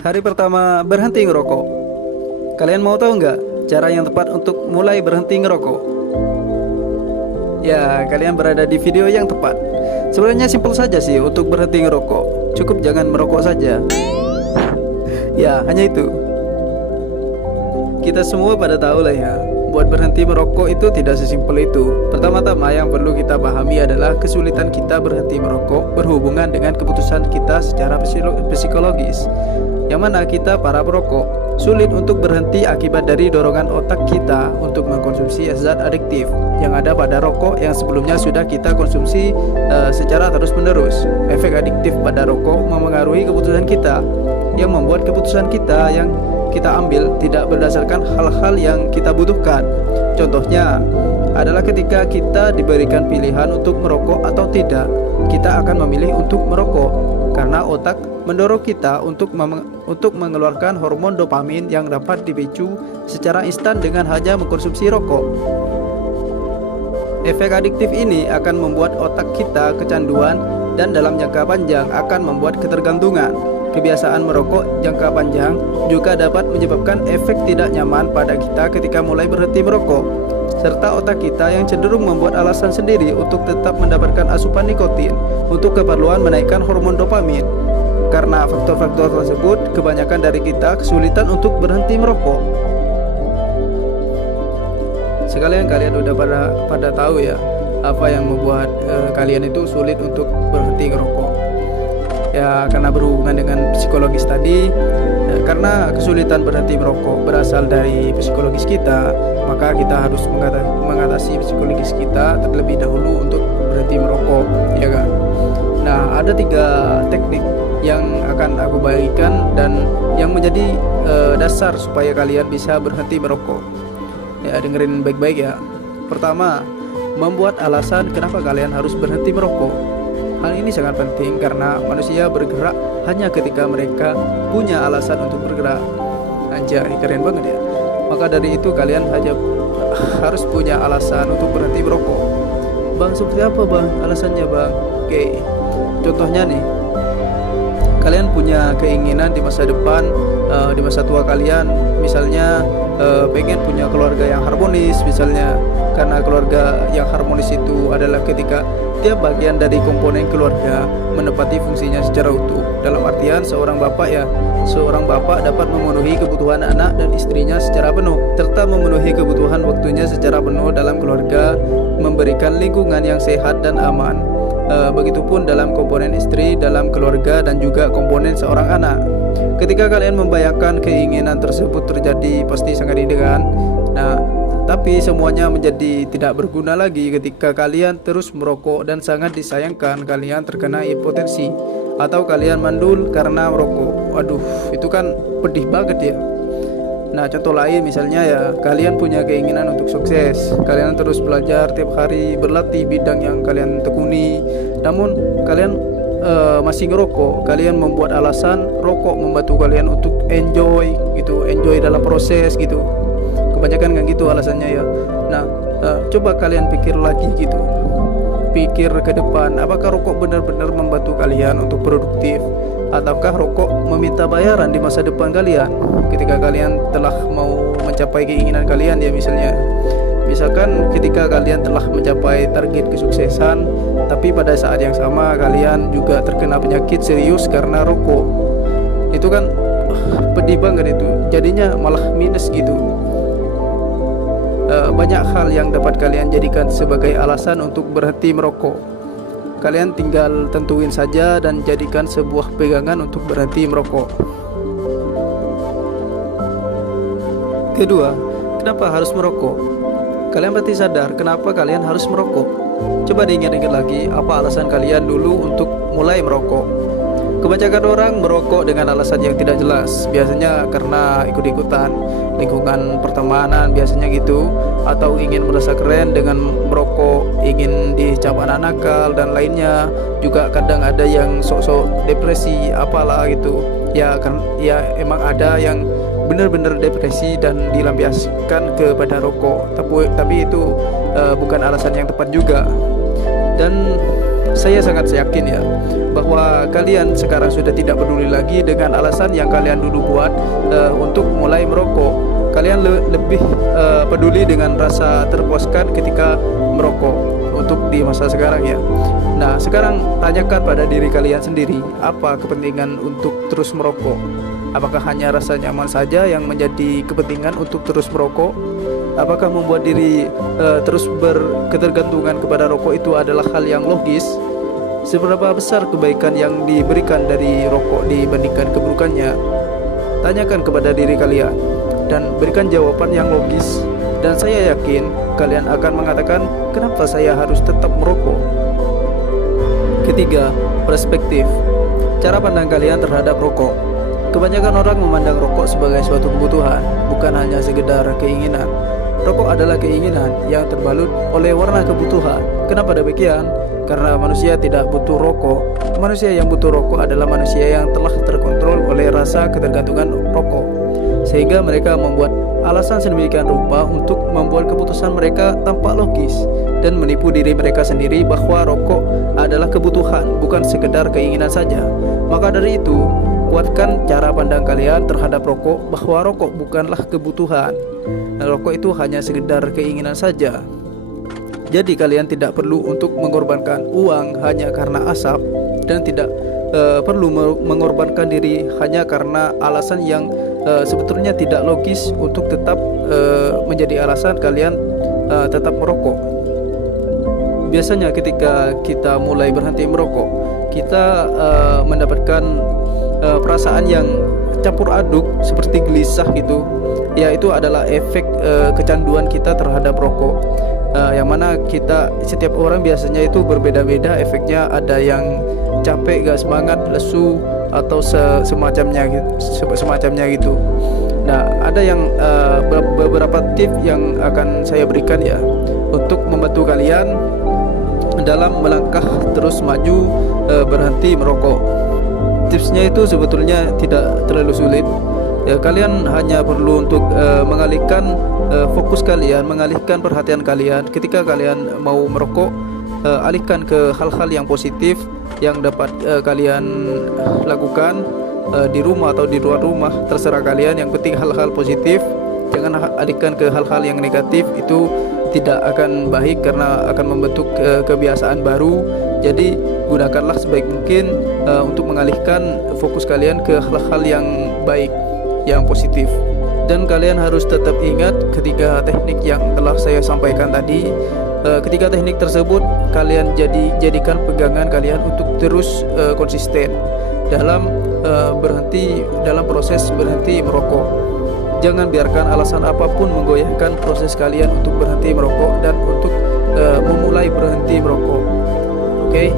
Hari pertama berhenti ngerokok. Kalian mau tahu nggak cara yang tepat untuk mulai berhenti ngerokok? Ya, kalian berada di video yang tepat. Sebenarnya simpel saja sih untuk berhenti ngerokok. Cukup jangan merokok saja. Ya, hanya itu. Kita semua pada tahu lah ya, buat berhenti merokok itu tidak sesimpel itu. Pertama-tama yang perlu kita pahami adalah kesulitan kita berhenti merokok berhubungan dengan keputusan kita secara psikologis. Yang mana kita para perokok sulit untuk berhenti akibat dari dorongan otak kita untuk mengkonsumsi zat adiktif yang ada pada rokok yang sebelumnya sudah kita konsumsi secara terus-menerus. Efek adiktif pada rokok memengaruhi keputusan kita, yang membuat keputusan kita yang kita ambil tidak berdasarkan hal-hal yang kita butuhkan. Contohnya adalah ketika kita diberikan pilihan untuk merokok atau tidak, kita akan memilih untuk merokok karena otak mendorong kita untuk mengeluarkan hormon dopamin yang dapat dipicu secara instan dengan hanya mengkonsumsi rokok. Efek adiktif ini akan membuat otak kita kecanduan dan dalam jangka panjang akan membuat ketergantungan. Kebiasaan merokok jangka panjang juga dapat menyebabkan efek tidak nyaman pada kita ketika mulai berhenti merokok, serta otak kita yang cenderung membuat alasan sendiri untuk tetap mendapatkan asupan nikotin untuk keperluan menaikkan hormon dopamin. Karena faktor-faktor tersebut, kebanyakan dari kita kesulitan untuk berhenti merokok. Sekalian kalian udah pada tahu ya apa yang membuat kalian itu sulit untuk berhenti ngerokok. Ya, karena berhubungan dengan psikologis tadi. Karena kesulitan berhenti merokok berasal dari psikologis kita, maka kita harus mengatasi psikologis kita terlebih dahulu untuk berhenti merokok, ya kan? Nah, ada 3 teknik yang akan aku bagikan dan yang menjadi dasar supaya kalian bisa berhenti merokok. Ya, dengerin baik-baik ya. Pertama, membuat alasan kenapa kalian harus berhenti merokok. Hal ini sangat penting karena manusia bergerak hanya ketika mereka punya alasan untuk bergerak. Anjay, keren banget ya. Maka dari itu kalian harus punya alasan untuk berhenti merokok. Bang, seperti apa bang alasannya bang? Oke, contohnya nih, kalian punya keinginan di masa depan, di masa tua kalian, misalnya pengen punya keluarga yang harmonis misalnya. Karena keluarga yang harmonis itu adalah ketika tiap bagian dari komponen keluarga menepati fungsinya secara utuh. Dalam artian seorang bapak dapat memenuhi kebutuhan anak dan istrinya secara penuh, serta memenuhi kebutuhan waktunya secara penuh dalam keluarga, memberikan lingkungan yang sehat dan aman. Begitupun dalam komponen istri dalam keluarga dan juga komponen seorang anak. Ketika kalian membayangkan keinginan tersebut terjadi, pasti sangat ringan. Tapi semuanya menjadi tidak berguna lagi ketika kalian terus merokok dan sangat disayangkan kalian terkena hipotensi atau kalian mandul karena merokok. Waduh, itu kan pedih banget ya. Nah, contoh lain misalnya ya, kalian punya keinginan untuk sukses. Kalian terus belajar tiap hari, berlatih bidang yang kalian tekuni. Namun kalian masih ngerokok. Kalian membuat alasan rokok membantu kalian untuk enjoy dalam proses gitu. Kebanyakan kan gitu alasannya ya. Nah, coba kalian pikir lagi gitu. Pikir ke depan, apakah rokok benar-benar membantu kalian untuk produktif, ataukah rokok meminta bayaran di masa depan kalian ketika kalian telah mau mencapai keinginan kalian ya. Misalkan ketika kalian telah mencapai target kesuksesan, tapi pada saat yang sama kalian juga terkena penyakit serius karena rokok. Itu kan pedih banget itu. Jadinya malah minus gitu. Banyak hal yang dapat kalian jadikan sebagai alasan untuk berhenti merokok. Kalian tinggal tentuin saja dan jadikan sebuah pegangan untuk berhenti merokok. Kedua, kenapa harus merokok? Kalian pasti sadar kenapa kalian harus merokok. Coba diingat-ingat lagi apa alasan kalian dulu untuk mulai merokok. Kebanyakan orang merokok dengan alasan yang tidak jelas. Biasanya karena ikut-ikutan, lingkungan pertemanan biasanya gitu, atau ingin merasa keren dengan merokok, ingin dicap anak nakal dan lainnya. Juga kadang ada yang sok-sok depresi apalah gitu. Ya emang ada yang benar-benar depresi dan dilampiaskan kepada rokok. Tapi itu bukan alasan yang tepat juga. Dan saya sangat yakin ya bahwa kalian sekarang sudah tidak peduli lagi dengan alasan yang kalian dulu buat untuk mulai merokok. Kalian lebih peduli dengan rasa terpuaskan ketika merokok untuk di masa sekarang ya. Nah, sekarang tanyakan pada diri kalian sendiri, apa kepentingan untuk terus merokok? Apakah hanya rasa nyaman saja yang menjadi kepentingan untuk terus merokok? Apakah membuat diri terus berketergantungan kepada rokok itu adalah hal yang logis? Seberapa besar kebaikan yang diberikan dari rokok dibandingkan keburukannya? Tanyakan kepada diri kalian dan berikan jawaban yang logis, dan saya yakin kalian akan mengatakan, kenapa saya harus tetap merokok? Ketiga, perspektif. Cara pandang kalian terhadap rokok. Kebanyakan orang memandang rokok sebagai suatu kebutuhan, bukan hanya sekedar keinginan. Rokok adalah keinginan yang terbalut oleh warna kebutuhan. Kenapa demikian? Karena manusia tidak butuh rokok. Manusia yang butuh rokok adalah manusia yang telah terkontrol oleh rasa ketergantungan rokok, sehingga mereka membuat alasan sedemikian rupa untuk membuat keputusan mereka tanpa logis dan menipu diri mereka sendiri bahwa rokok adalah kebutuhan, bukan sekedar keinginan saja. Maka dari itu, kuatkan cara pandang kalian terhadap rokok bahwa rokok bukanlah kebutuhan. Rokok itu hanya sekedar keinginan saja. Jadi kalian tidak perlu untuk mengorbankan uang hanya karena asap, dan tidak perlu mengorbankan diri hanya karena alasan yang sebetulnya tidak logis untuk tetap menjadi alasan kalian tetap merokok. Biasanya ketika kita mulai berhenti merokok, kita mendapatkan perasaan yang campur aduk seperti gelisah gitu. Ya, itu adalah efek kecanduan kita terhadap rokok. Yang mana setiap orang biasanya itu berbeda-beda efeknya. Ada yang capek, gak semangat, lesu, atau semacamnya gitu. Nah, ada yang beberapa tips yang akan saya berikan ya untuk membantu kalian dalam melangkah terus maju berhenti merokok. Tipsnya itu sebetulnya tidak terlalu sulit ya. Kalian hanya perlu untuk mengalihkan fokus kalian, mengalihkan perhatian kalian. Ketika kalian mau merokok, alihkan ke hal-hal yang positif yang dapat kalian lakukan di rumah atau di luar rumah, terserah kalian. Yang penting hal-hal positif. Jangan alihkan ke hal-hal yang negatif, itu tidak akan baik karena akan membentuk kebiasaan baru. Jadi gunakanlah sebaik mungkin untuk mengalihkan fokus kalian ke hal-hal yang baik, yang positif. Dan kalian harus tetap ingat ketiga teknik yang telah saya sampaikan tadi. Ketiga teknik tersebut kalian jadikan pegangan kalian untuk terus konsisten dalam dalam proses berhenti merokok. Jangan biarkan alasan apapun menggoyahkan proses kalian untuk berhenti merokok dan untuk memulai berhenti merokok. Oke?